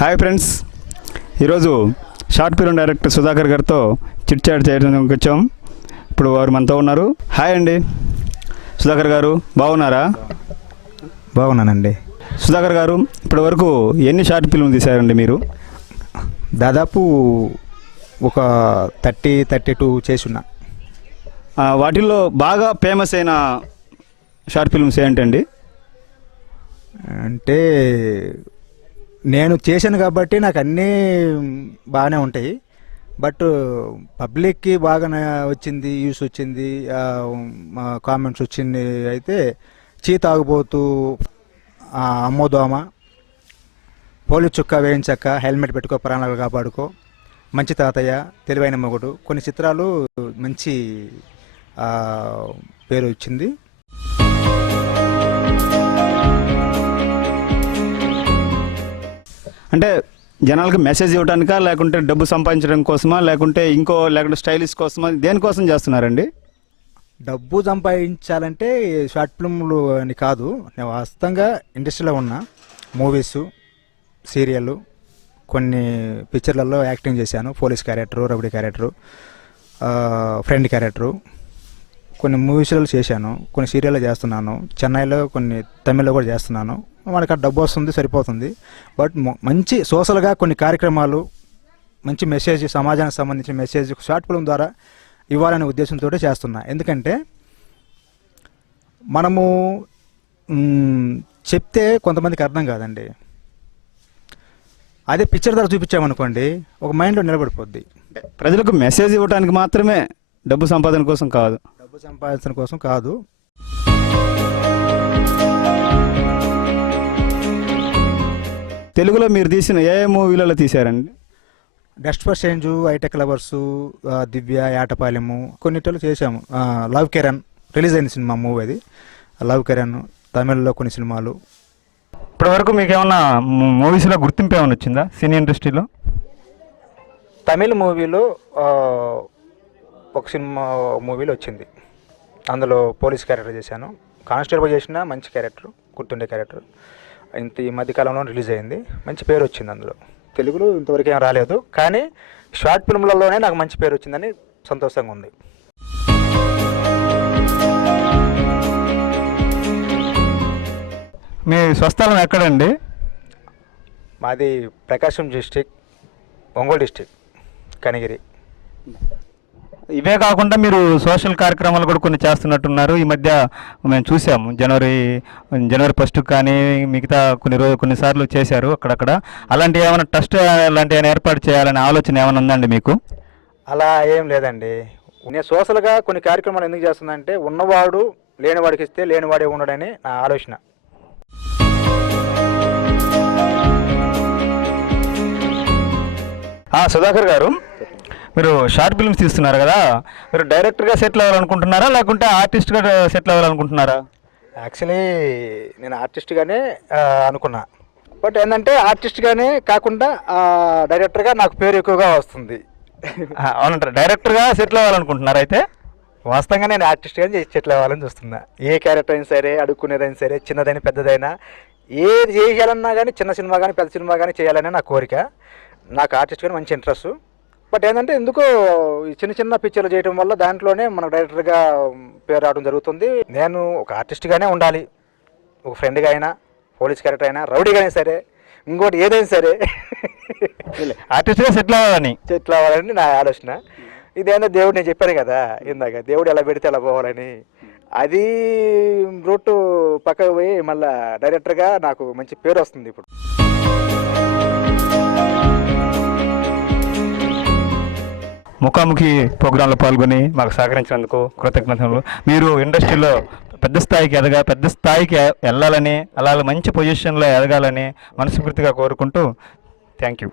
Hi friends, ఈరోజు short film director Sudhakar గారితో chit chat చేయడానికి వచ్చాం. ఇప్పుడు వారు మనతో ఉన్నారు. హాయ్ అండి సుధాకర్ గారు, బాగున్నారా? బాగున్నానండి. సుధాకర్ గారు, ఇప్పటి వరకు ఎన్ని షార్ట్ ఫిల్మ్ తీశారండి మీరు? దాదాపు ఒక 32 చేసి ఉన్నా. వాటిల్లో బాగా ఫేమస్ అయిన షార్ట్ ఫిల్మ్స్ ఏంటండి? అంటే నేను చేశాను కాబట్టి నాకు అన్నీ బాగానే ఉంటాయి. బట్ పబ్లిక్కి బాగా వచ్చింది, యూస్ వచ్చింది, కామెంట్స్ వచ్చింది అయితే చీతాగుపోతూ, అమ్మోదోమ, పోలీస్ చుక్క వేయించక్క, హెల్మెట్ పెట్టుకో, ప్రాణాలు కాపాడుకో, మంచి తాతయ్య, తెలివైన మొగుడు, కొన్ని చిత్రాలు మంచి పేరు వచ్చింది. అంటే జనాలకు మెసేజ్ ఇవ్వడానికా, లేకుంటే డబ్బు సంపాదించడం కోసమా, లేకుంటే స్టైలిష్ కోసమా, దేనికోసం చేస్తున్నారండి? డబ్బు సంపాదించాలంటే షార్ట్ ఫిల్మ్లు అని కాదు. నేను వాస్తవంగా ఇండస్ట్రీలో ఉన్నా. మూవీస్, సీరియల్, కొన్ని పిక్చర్లలో యాక్టింగ్ చేశాను. Police character, rowdy character, friend character, కొన్ని మూవీస్లో చేశాను, కొన్ని సీరియల్లో చేస్తున్నాను, చెన్నైలో కొన్ని తమిళ్లో కూడా చేస్తున్నాను. మనకు డబ్బు వస్తుంది, సరిపోతుంది. బట్ మంచి సోషల్గా కొన్ని కార్యక్రమాలు, మంచి మెసేజ్, సమాజానికి సంబంధించిన మెసేజ్ షార్ట్ ఫిల్మ్ ద్వారా ఇవ్వాలనే ఉద్దేశంతో చేస్తున్నా. ఎందుకంటే మనము చెప్తే కొంతమందికి అర్థం కాదండి. అదే పిక్చర్ ద్వారా చూపించామనుకోండి, ఒక మైండ్లో నిలబడిపోద్ది. ప్రజలకు మెసేజ్ ఇవ్వడానికి మాత్రమే, డబ్బు సంపాదన కోసం కాదు. డబ్బు సంపాదించడం కోసం కాదు. తెలుగులో మీరు తీసిన ఏ మూవీలలో తీశారండి? డస్ట్ ఫర్ చేంజ్, ఐటెక్ లవర్సు, దివ్య, యాటపాలెము, కొన్నిటిలో చేశాము. లవ్ కిరణ్ రిలీజ్ అయిన సినిమా మూవీ అది. లవ్ కిరణ్, తమిళ్లో కొన్ని సినిమాలు. ఇప్పటివరకు మీకు ఏమన్నా మూవీస్లో గుర్తింపు ఏమైనా వచ్చిందా సినీ ఇండస్ట్రీలో? తమిళ్ మూవీలో ఒక సినిమా మూవీలో వచ్చింది. అందులో పోలీస్ క్యారెక్టర్ చేశాను. కానిస్టేబుల్ చేసిన మంచి క్యారెక్టర్, గుర్తుండే క్యారెక్టర్. ఈ మధ్యకాలంలో రిలీజ్ అయింది. మంచి పేరు వచ్చింది అందులో. తెలుగులో ఇంతవరకు ఏం రాలేదు, కానీ షార్ట్ ఫిల్మ్లలోనే నాకు మంచి పేరు వచ్చిందని సంతోషంగా ఉంది. మీ స్వస్థలం ఎక్కడండి? మాది ప్రకాశం డిస్టిక్, ఒంగోలు డిస్టిక్, కనిగిరి. ఇవే కాకుండా మీరు సోషల్ కార్యక్రమాలు కూడా కొన్ని చేస్తున్నట్టున్నారు. ఈ మధ్య మేము చూసాము, జనవరి 1 కానీ మిగతా కొన్నిసార్లు చేశారు అక్కడక్కడ. అలాంటి ఏమైనా ట్రస్ట్ అలాంటి ఏమైనా ఏర్పాటు చేయాలనే ఆలోచన ఏమైనా ఉందండి మీకు? అలా ఏం లేదండి. నేను సోషల్గా కొన్ని కార్యక్రమాలు ఎందుకు చేస్తున్నానంటే, ఉన్నవాడు లేనివాడికి ఇస్తే లేనివాడే ఉండడని నా ఆలోచన. సుధాకర్ గారు, మీరు షార్ట్ ఫిల్మ్స్ తీస్తున్నారు కదా, మీరు డైరెక్టర్గా సెటిల్ అవ్వాలనుకుంటున్నారా, లేకుంటే ఆర్టిస్ట్గా సెటిల్ అవ్వాలనుకుంటున్నారా? యాక్చువల్లీ నేను ఆర్టిస్ట్గానే అనుకున్నా. బట్ ఏంటంటే ఆర్టిస్ట్గానే కాకుండా డైరెక్టర్గా నాకు పేరు ఎక్కువగా వస్తుంది. అవునంటారు. డైరెక్టర్గా సెటిల్ అవ్వాలనుకుంటున్నారా? అయితే వాస్తవంగా నేను ఆర్టిస్ట్గానే సెటిల్ అవ్వాలని చూస్తున్నా. ఏ క్యారెక్టర్ అయినా సరే, అడుక్కునేదైనా సరే, చిన్నదైనా పెద్దదైనా, ఏది చేయాలన్నా కానీ, చిన్న సినిమా కానీ పెద్ద సినిమా కానీ చేయాలనే నా కోరిక. నాకు ఆర్టిస్ట్గానే మంచి ఇంట్రెస్ట్. బట్ ఏంటంటే ఎందుకో ఈ చిన్న పిక్చర్లు చేయడం వల్ల దాంట్లోనే మనకు డైరెక్టర్గా పేరు రావడం జరుగుతుంది. నేను ఒక ఆర్టిస్ట్గానే ఉండాలి. ఒక ఫ్రెండ్గా అయినా, పోలీస్ క్యారెక్టర్ అయినా, రౌడీగా అయినా సరే, ఇంకోటి ఏదైనా సరే ఆర్టిస్ట్గా సెటిల్ అవ్వాలని నా ఆలోచన. ఇదేందో దేవుడు, నేను చెప్పాను కదా ఇందాక, దేవుడు ఎలా పెడితే ఎలా పోవాలని. అది రూట్ పక్కకు పోయి మళ్ళీ డైరెక్టర్గా నాకు మంచి పేరు వస్తుంది. ఇప్పుడు ముఖాముఖి ప్రోగ్రాంలో పాల్గొని మాకు సహకరించినందుకు కృతజ్ఞతలు. మీరు ఇండస్ట్రీలో పెద్ద స్థాయికి వెళ్ళాలని, అలా మంచి పొజిషన్లో ఎదగాలని మనస్ఫూర్తిగా కోరుకుంటూ థ్యాంక్ యూ.